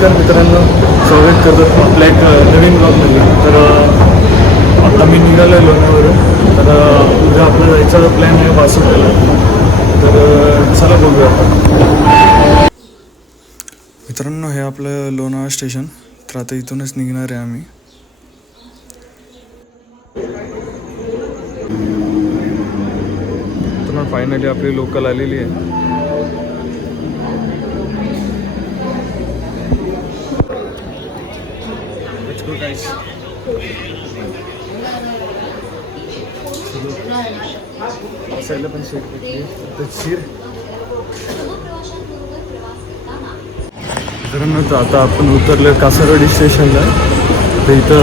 नमस्कार मित्रांनो, स्वागत करतो आपल्या एक नवीन ब्लॉगमध्ये. तर आता मी निघालो आहे लोणावरून. तर उद्या आपला जायचा प्लॅन आहे वासोट्याला. तर चला बघूया आपण. मित्रांनो, हे आपलं लोणावळा स्टेशन. तर आता इथूनच निघणार आहे आम्ही. तर फायनली आपली लोकल आलेली आहे. असायला पण शेट भेटली तशीर. तर आता आपण उतरलो कासारवाडी स्टेशनला. तर इथं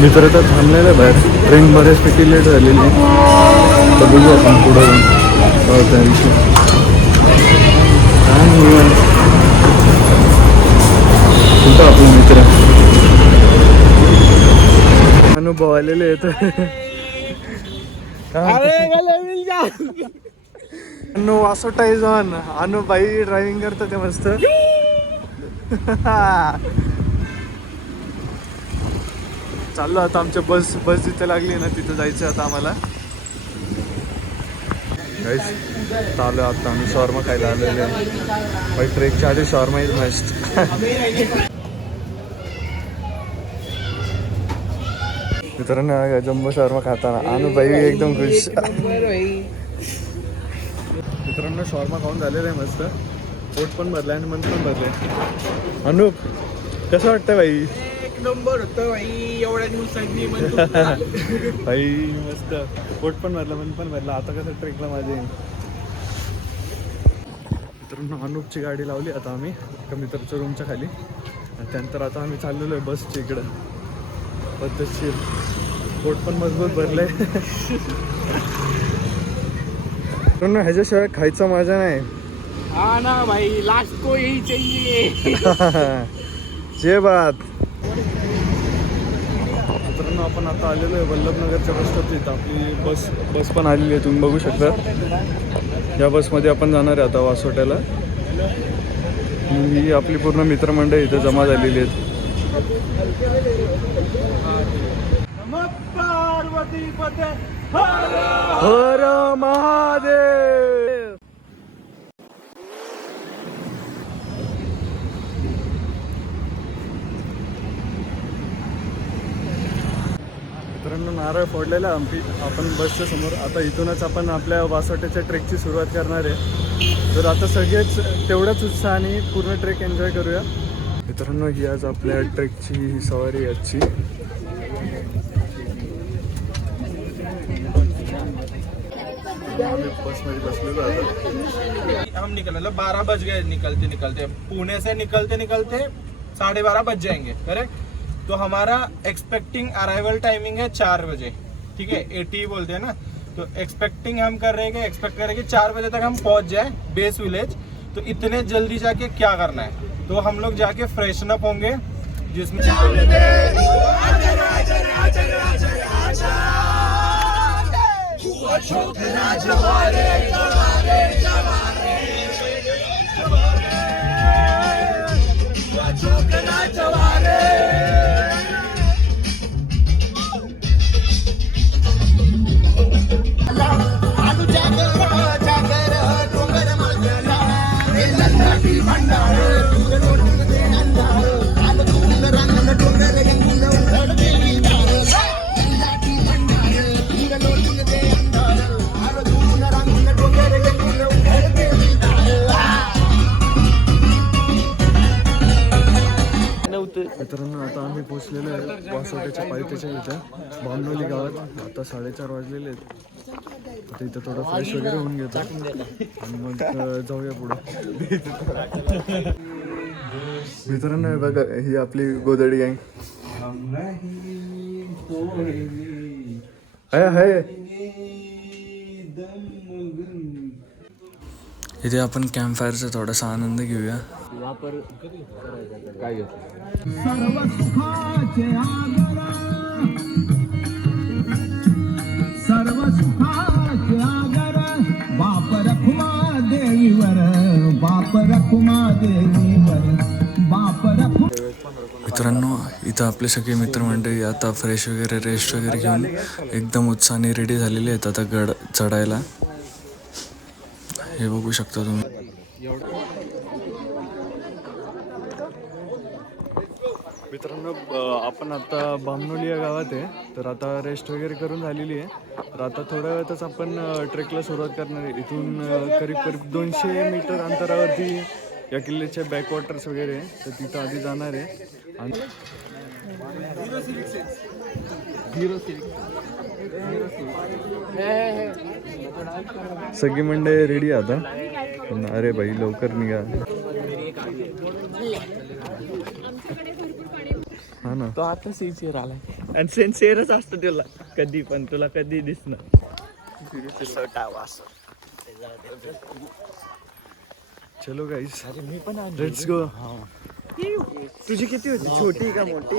मित्र तर थांबलेलं आहे बाहेर. ट्रेन बऱ्याचपैकी लेट झालेली आहे. तर बघू आपण पुढं जाऊन त्या विषयी. कुठं आपले मित्र अनुभव आलेले आहेत. अनु वासोटा इज ऑन. अनु बाई ड्रायव्हिंग करतात ते मस्त. चाललो आता आमच्या बस जिथे लागली ना तिथं जायचं आता आम्हाला. चालू आता आम्ही शॉर्मा खायला आलेले आहे. बाई ट्रेकच्या आधी शॉर्मा इज मस्ट. मित्रांनो जम्बो शॉर्मा खाताना अनु बाई एकदम खुश. मित्रांनो शॉर्मा खाऊन झालेलं आहे मस्त. पोट पण भरलं आणि मन पण भरलंय. अनुप कसं वाटतं बाई? एक नंबर होतं भाई. एवढ्या दिवसांनी भाई मस्त. पोट पण भरलं, मन पण भरलं. आता कसं ट्रेकला माझे. मित्रांनो अनुपची गाडी लावली आता आम्ही एका मित्राच्या रूमच्या खाली. आणि त्यानंतर आता आम्ही चाललेलो आहे बसच्या इकडं. पद्धतशीर पोट पण मजबूत भरलंय. ह्याच्याशिवाय खायचा मजा नाही. हाँ ना भाई, लास्ट को यही चाहिए. जे बात. मित्रांनो आपण आता आलेलो आहे वल्लभनगरच्या बस स्टॉपच्या इथं. आपली बस पण आलेली आहे, तुम्ही बघू शकता. या बसमध्ये आपण जाणार आहे आता वासोट्याला. ही आपली पूर्ण मित्रमंडळ इथं जमा झालेली आहेत. हर महादेव. मित्रांनो नारळ फोडलेला आपण बसच्या समोर. आता इथूनच आपण आपल्या वासोट्याच्या ट्रेकची सुरुवात करणार आहे. तर आता सगळेच तेवढ्याच उत्साहाने पूर्ण ट्रेक एन्जॉय करूया. मित्रांनो ही आज आपल्या ट्रेकची सवारी आजची. बस में हम निकल 12 बज गए निकलते पुणे से निकलते 12:30 बज जाएंगे. करेक्ट. तो हमारा एक्सपेक्टिंग अराइवल टाइमिंग है 4 बजे. ठीक है, 80 बोलते हैं ना. तो एक्सपेक्ट करें कि 4 बजे तक हम पहुंच जाए बेस विलेज. तो इतने जल्दी जाके क्या करना है, तो हम लोग जाके फ्रेशन अप होंगे जिसमें मित्रांनो आता आम्ही पोहोचलेलो आहे वासोट्याच्या पायथ्याच्या इथं बामनोली गावात. आता 4:30 वाजलेले आहेत. आता इथं थोडं फ्रेश वगैरे होऊन घेतो आणि मग जाऊया पुढे. मित्रांनो हे बघा, ही आपली गोदडी गँग आहे. इथे आपण कॅम्प फायरचा थोडासा आनंद घेऊया. काय सर्व सुखाचे आगर बाप रखुमा देवीवर, बाप रखुमा देवीवर, बाप रखुमा. इथं आपले सगळे मित्रमंडळी आता फ्रेश वगैरे रेस्ट वगैरे घेऊन एकदम उत्साहाने रेडी झालेले आहेत आता गड चढायला. हे बघू शकता तुम्ही. मित्रांनो आपण आता बामनोली या गावात आहे. तर आता रेस्ट वगैरे करून झालेली आहे. तर आता थोड्या वेळातच आपण ट्रेकला सुरुवात करणार आहे. इथून करीब 200 मीटर अंतरावरती या किल्ल्याचे बॅकवॉटर्स वगैरे आहे. तर तिथं आधी जाणार आहे. आणि सगळी मंडळी रेडी आता. पण अरे भाई लवकर निघा. हा ना, तो आता सिन्सिअर आलाय आणि सिन्सिअरच असतो तुला कधी पण, तुला कधी दिसणार. चलो गाईस, लेट्स गो. तुझी किती होती, छोटी का मोठी?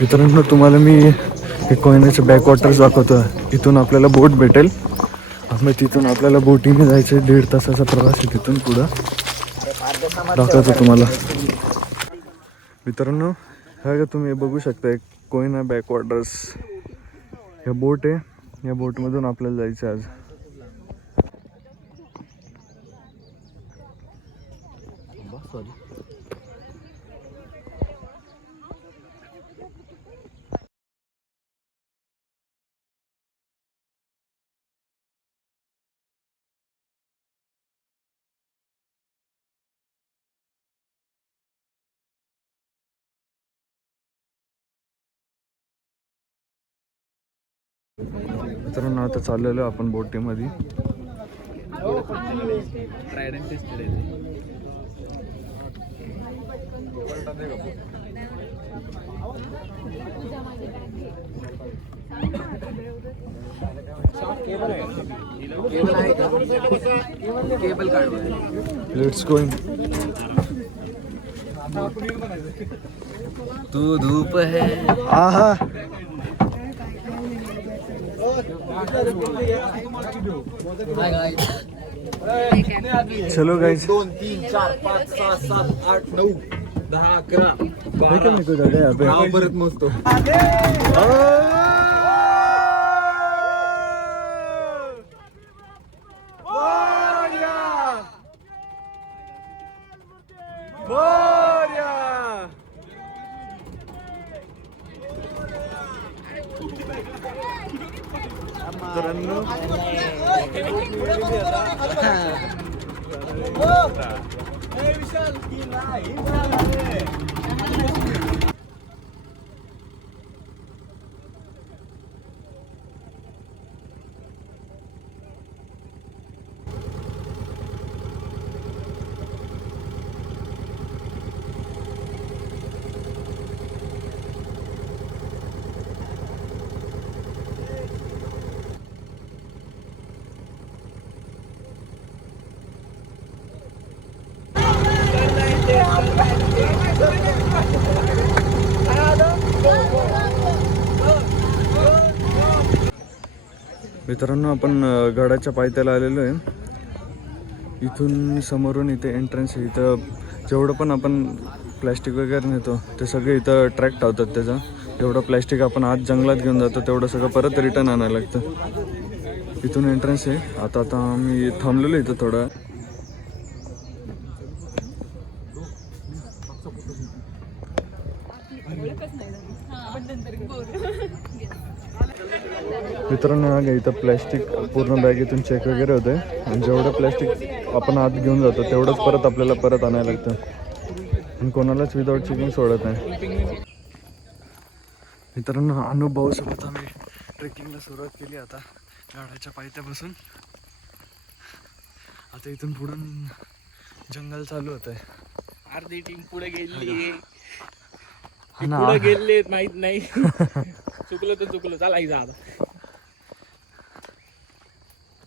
मित्रांनो तुम्हाला मी हे कोयनेचे बॅकवॉटर्स दाखवतो. इथून आपल्याला बोट भेटेल. मग तिथून आपल्याला बोटीने जायचं. 1.5 तासाचा प्रवास आहे तिथून पुढं. दाखवतो तुम्हाला. मित्रांनो हा का तुम्ही बघू शकता एक कोयना बॅकवॉटर्स. ह्या बोट आहे. या बोटमधून आपल्याला जायचं आज. मित्रांनो आता चाललेलो आपण बोटीमध्ये. Let's going. तू धूप है. आहा चलो गाइस. 2 3 4 5 6 7 8 9 10 11 12 परत मोजतो. मित्रांनो आपण गडाच्या पायथ्याला आलेलो आहे. इथून समोरून इथे एंट्रन्स आहे. इथं जेवढं पण आपण प्लॅस्टिक वगैरे नेतो ते सगळे इथं ट्रॅक ठेवतात. त्याचा जेवढं प्लॅस्टिक आपण आज जंगलात घेऊन जातो तेवढं सगळं परत रिटर्न आणायला लागतं. इथून एंट्रन्स आहे. आता आम्ही थांबलेलो इथं थोडं. मित्रांनो इथं प्लॅस्टिक पूर्ण बॅगेतून चेक वगैरे होते. आणि जेवढं प्लॅस्टिक आपण आत घेऊन जातो तेवढंच परत आपल्याला परत आणायला लागतं. आणि कोणालाच विदाऊट चेकिंग सोडत नाही. मित्रांनो अनुभव सोबत आम्ही ट्रेकिंगला सुरुवात केली. आता गाडाच्या पायथ्यापासून आता इथून पुढून जंगल चालू होत आहे. अर्धी टीम पुढे गेली, ना. पुढे गेले माहित नाही. चुकलं तर चुकलं, चालायचं आता.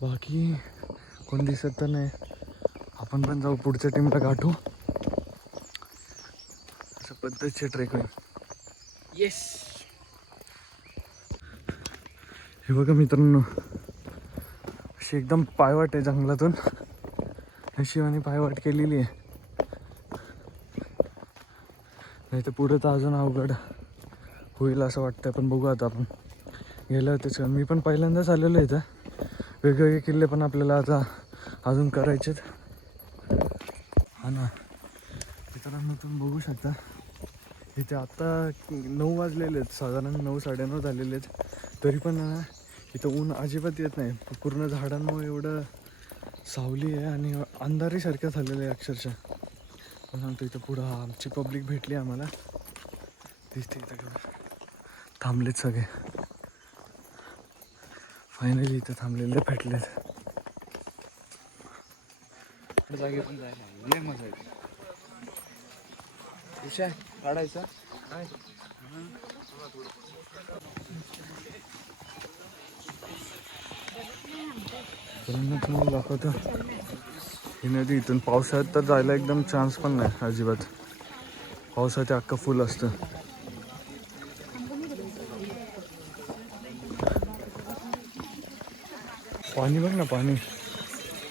बाकी कोण दिसत तर नाही. आपण पण जाऊ पुढच्या टीमला गाठू. असं पद्धतीचे ट्रेक होईल. येस. हे बघा मित्रांनो, अशी एकदम पायवाट आहे जंगलातून. नशिबाने पायवाट केलेली आहे, नाही तर पुढे तर अजून अवघड होईल असं वाटतं. पण बघू आता, आपण गेलं होतेच. मी पण पहिल्यांदाच आलेलो आहे इथं. वेगवेगळे किल्ले पण आपल्याला आता अजून करायचेत. हा ना, मित्रांनो तुम्ही बघू शकता इथे आत्ता 9 वाजलेले आहेत, साधारण 9 साडेनऊ झालेले आहेत. तरी पण ना इथं ऊन अजिबात येत नाही. पूर्ण झाडांमुळे एवढं सावली आहे आणि अंधारीसारखं झालेलं आहे अक्षरशः. पण सांगतो इथं पुढं आमची पब्लिक भेटली आम्हाला, दिसते इथं थांबलेत सगळे. फायनली इथं थांबलेले भेटलेत. जागे पण जायला लय मजा येते. विषय काढायचा काय तुम्हाला दाखवतो ही नदी. इथून पावसाळ्यात तर जायला एकदम चान्स पण नाही अजिबात. पावसाळ्यात अख्खं फुल असतं. पाणी बघ ना, पाणी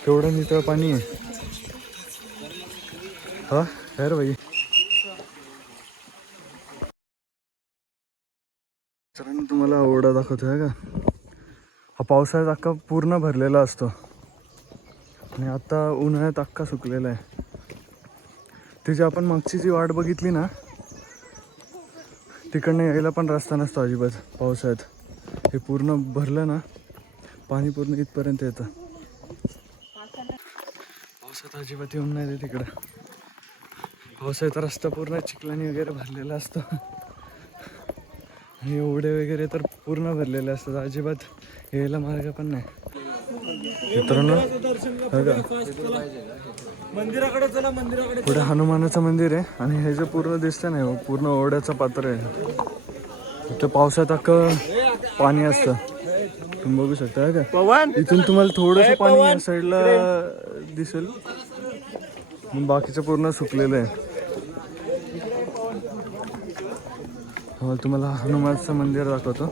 केवढं नितळ पाणी आहे. हा काय रे भाई. मित्रांनो तुम्हाला ओढा दाखवतोय का. हा पावसाळ्यात अख्खा पूर्ण भरलेला असतो आणि आता उन्हाळ्यात अख्खा सुकलेला आहे. त्याची आपण मागची जी वाट बघितली ना, तिकडनं यायला पण रस्ता नसतो अजिबात पावसाळ्यात. हे पूर्ण भरलं ना, पाणी पूर्ण इथपर्यंत येतं. पावसात अजिबात येऊन नाही ते तिकडं. पावसाळ्यात रस्ता पूर्ण चिखलानी वगैरे भरलेला असतो आणि ओढे वगैरे तर पूर्ण भरलेले असतात. अजिबात यायला मार्ग पण नाही. मित्रांनो बघा, मंदिराकडे चला, मंदिराकडे. पुढे हनुमानाचं मंदिर आहे आणि हे जे पूर्ण दिसतं नाही पूर्ण ओढ्याचं पात्र आहे. इथं पावसात अख्खं पाणी असतं, तुम्ही बघू शकता का. इथून तुम्हाला थोडंसं पाणी या साईडला दिसेल, बाकीचं पूर्ण सुकलेलं आहे. तुम्हाला हनुमानाचं मंदिर दाखवतो.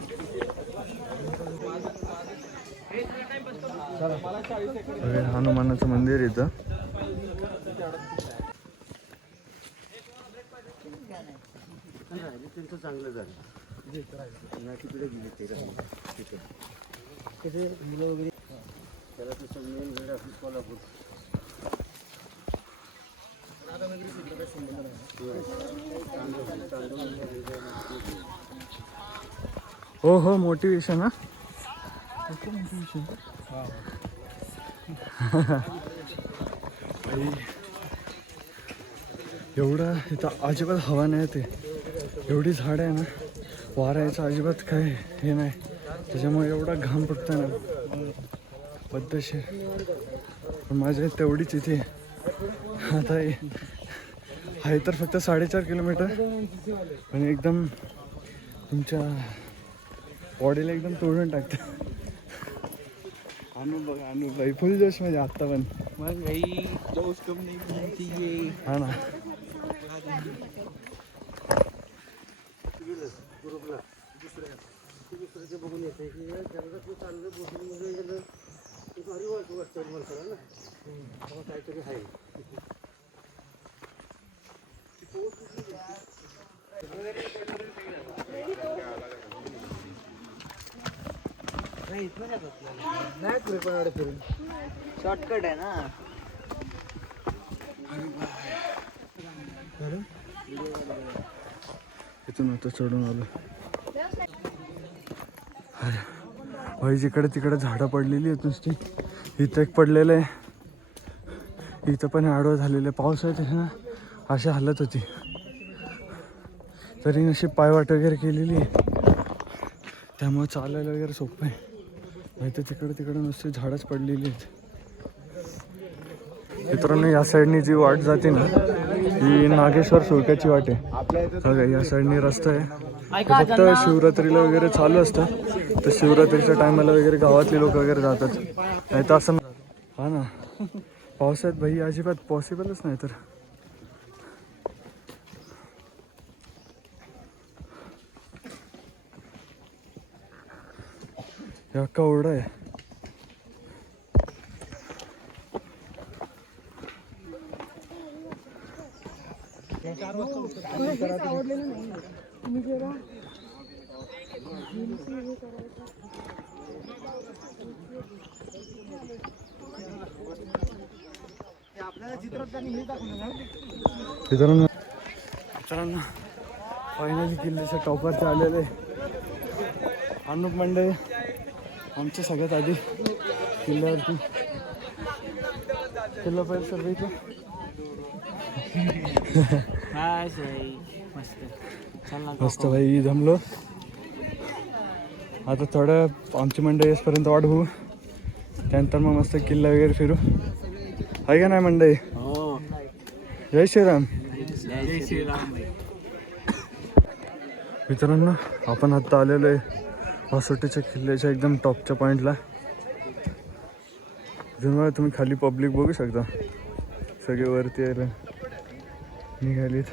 हनुमानाचं मंदिर इथं. हो हो, मोटिवेशन. हा एवढं इथं अजिबात हवा नाही. ते एवढी झाडं आहे ना, वारा यायचं अजिबात काय हे नाही. त्याच्यामुळे एवढा घाम फुटतं ना पद्धतशीर. पण माझ्या तेवढीच इथे आता आहे तर फक्त 4.5 किलोमीटर, पण एकदम तुमच्या बॉडीला एकदम तोडून टाकतं. अनु भाई फुल जोश मध्ये आत्ता पण. मग भाई जोश कम नाही. हा ना. शॉर्टकट आहे ना. इथून आता चढून आलो. भाई जिकडे तिकडे झाडं पडलेली आहेत नुसती. इथं एक पडलेलं आहे, इथं पण आडवं झालेलं आहे. पावसाळ्यात आहे ना अशी हालत होती, तरी नशीब पायवाट वगैरे केलेली आहे त्यामुळे चालायला वगैरे सोपं आहे. नाही तर तिकडे नुसती झाडच पडलेली आहेत. मित्रांनो या साईडनी जी वाट जाते ना, ही नागेश्वर शुल्काची वाट आहे. बघा या साईडनी रस्ता आहे. फक्त शिवरात्रीला वगैरे चालू असतं, तर शिवरात्रीच्या टायमाला वगैरे गावातले लोक वगैरे जातात. नाही तर असं हा ना, पावसात भाई अजिबात पॉसिबलच नाही. तर अख्खा ओढा आहे. मित्रांनो फायनली किल्ल्याच्या टॉपवरती आलेले अनुप मंडे आमच्या सगळ्यात आधी किल्ल्यावरती किल्ला पाहिजे सर्व इथे मस्त भाई जमलो. आता थोडं आमची मंडई येईपर्यंत वाट बघू, त्यानंतर मग मस्त किल्ला वगैरे फिरू. आहे का नाही मंडई? जय श्रीराम. मित्रांनो आपण आता आलेलो आहे वासोटीच्या किल्ल्याच्या एकदम टॉपच्या पॉईंटला. जेव्हा तुम्ही खाली पब्लिक बघू शकता, सगळे वरती यायला निघालीत.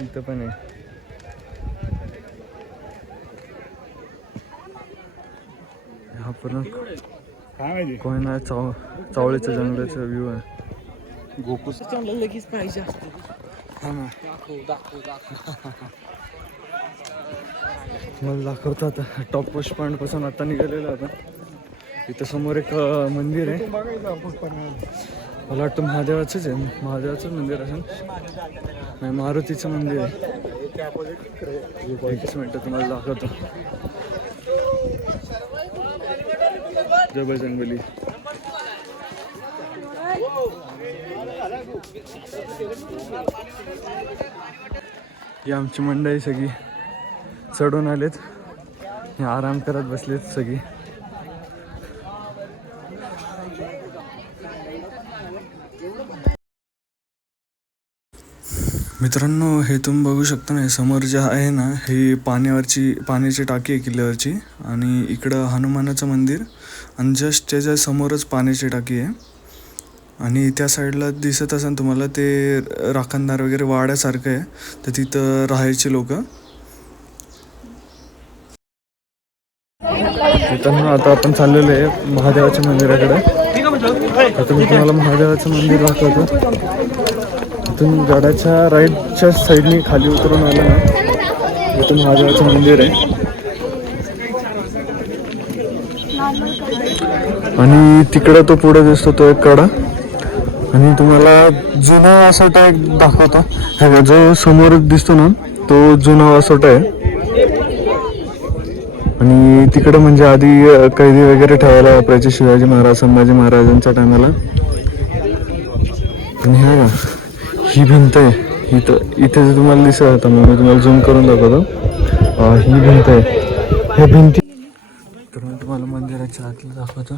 इथं पण आहे. हा पण काय माहिती कोयना चावळीच्या जंगलाचा व्ह्यू आहे. गोपूस लगेच पाहिजे हा ना. मला दाखवतो आता टॉप पोस्ट पॉईंट पासून आता निघालेलं आता. इथं समोर एक मंदिर आहे, मला वाटतं महादेवाचंच आहे. महादेवाचंच मंदिर असेल, नाही मारुतीचं मंदिर आहे. एकच मिनटं तुम्हाला दाखवतो. जय बजरंगबली. ही आमची मंडळी सगळी चढून आलेत, हे आराम करत बसलेत सगळी. मित्रांनो हे तुम्ही बघू शकता ना, समोर जे आहे ना ही पाण्याची टाकी आहे किल्ल्यावरची, आणि इकडं हनुमानाचं मंदिर, आणि जस्ट त्याच्या समोरच पाण्याची टाकी आहे. आणि त्या साईडला दिसत असेल तुम्हाला ते राखणदार वगैरे वाड्यासारखं आहे, तर तिथं राहायचे लोक. मित्रांनो आता आपण चाललेलो आहे महादेवाच्या मंदिराकडे. आता मी तुम्हाला महादेवाचं मंदिर दाखवतो. इथून गाड्याच्या राईटच्या साईडने खाली उतरून आलं ना, इथून महादेवाचं मंदिर आहे. आणि तिकडं तो पुढे दिसतो तो एक कडा. आणि तुम्हाला जुना वासोटा एक दाखवतो. हा जो समोर दिसतो ना तो जुना वासोटा आहे. आणि तिकडं म्हणजे आधी कैदी वगैरे ठेवायला वापरायचे शिवाजी महाराज संभाजी महाराजांच्या टायमाला. आणि हा ही भिंत आहे इथं, इथे जे तुम्हाला दिसत आता मी तुम्हाला झूम करून दाखवतो. ही भिंत आहे. ह्या भिंती तर मी तुम्हाला मंदिराच्या आतलं दाखवतो.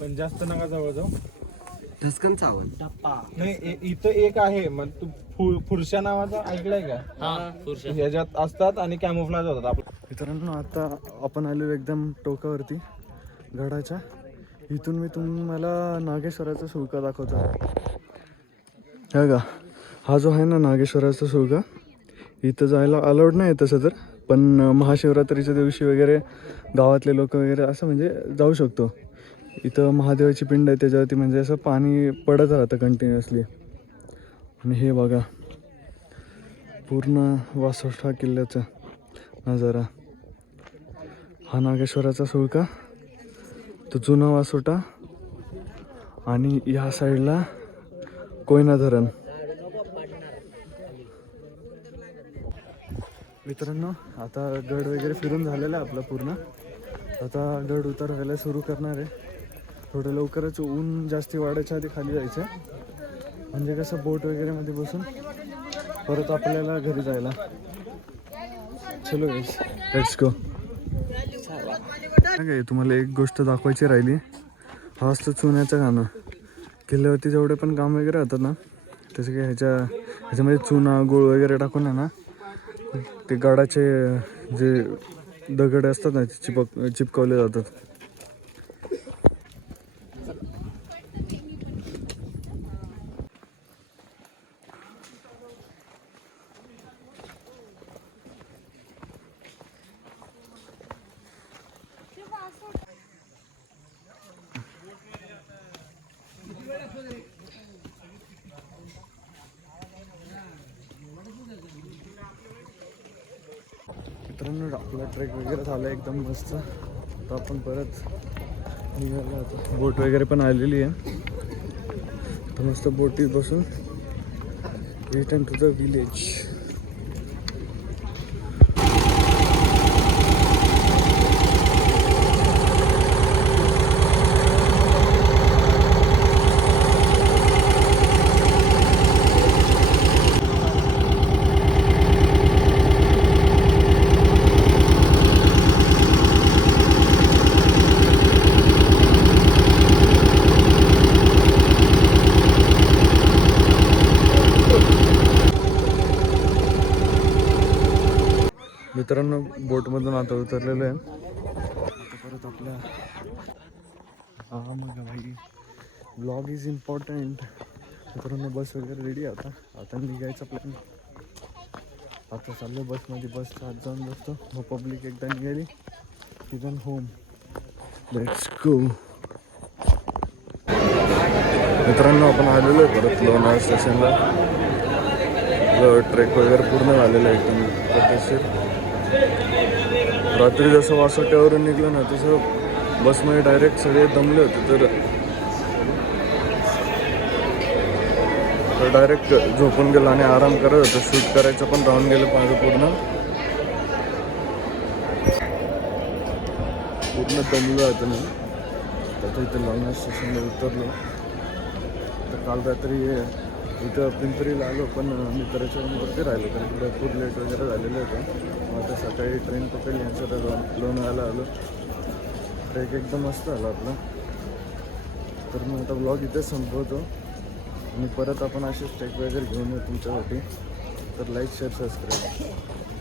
पण जास्त नका जवळ जाऊ. धसकन चावल नाही इथं एक आहे, मग तू फुरशा नावाचा ऐकलाय का? ह्याच्यात असतात आणि कॅमोफ्लाज होतात. मित्रांनो आता आपण आलो एकदम टोकावरती गडाच्या. इथून मी तुम्हाला नागेश्वराचा सुळका दाखवतो. हा का, हा जो आहे ना नागेश्वराचा सुळका, इथं जायला अलाउड नाही तसं तर, पण महाशिवरात्रीच्या दिवशी वगैरे गावातले लोक वगैरे असं म्हणजे जाऊ शकतो. इथं महादेवाची पिंड आहे, त्याच्यावरती म्हणजे असं पाणी पडत राहतं कंटिन्युअसली. आणि हे बघा पूर्ण वासोटा किल्ल्याचा नजारा. हा नागेश्वराचा सुळका, तो जुना वासोटा, आणि या साईडला कोयना धरण. मित्रांनो आता गड वगैरे फिरून झालेला आहे आपला पूर्ण. आता गड उतरायला सुरू करणार आहे. थोडं लवकरच ऊन जास्ती वाढायच्या आधी खाली जायचं, म्हणजे कसं बोट वगैरे मध्ये बसून परत आपल्याला घरी जायला. चलो गाईस लेट्स गो. काय तुम्हाला एक गोष्ट दाखवायची राहिली, हा असतं चुन्याचं गाणं. किल्ल्यावरती जेवढे पण काम वगैरे होतात ना, तसं काही ह्याच्यामध्ये चुना गुळ वगैरे टाकून आहे ना, ते गडाचे जे दगड असतात ना चिपकवले जातात. मित्रांनो आपला ट्रेक वगैरे झाला एकदम मस्त. तर आपण परत निघालो आता. बोट वगैरे पण आलेली आहे. तर मस्त बोटीत बसून रिटर्न टू द विलेज. मित्रांनो बोटमधून आता उतरलेलो आहे. आता परत आपल्या मग भाई व्लॉग इज इम्पॉर्टंट. मित्रांनो बस वगैरे रेडी आहे. आता निघायचा प्लॅन. आता चाललो बसमध्ये. बसच्या आत जाऊन बसतो. मग पब्लिक एकदा निघाली की देन होम. Let's go. मित्रांनो आपण आलेलो आहे परत लोणावळा स्टेशनला. ट्रेक वगैरे पूर्ण झालेलं आहे एकदम पद्धतशीर. रात्री जसं वासोट्यावरून निघलं ना तसं बसमध्ये डायरेक्ट सगळे दमले होते. तर डायरेक्ट झोपून गेलो आणि आराम करत होतो. शूट करायचं पण राहून गेलं माझं पूर्ण दमलो होतो मी. तर इथे लोणावळा स्टेशनला उतरलो. तर काल रात्री इथं पिंपरीला आलो पण मित्राच्या रूमवरती राहिलो कारण भरपूर लेट वगैरे झालेलं होतं. मग आता सकाळी ट्रेन पकडली आणि सगळं लोणावळ्याला आलो. ट्रेक एकदम मस्त आला आपला. तर मग आता ब्लॉग इथेच संपवतो आणि परत आपण असेच ट्रेक वगैरे घेऊन येऊ तुमच्यासाठी. तर लाईक शेअर सबस्क्राईब.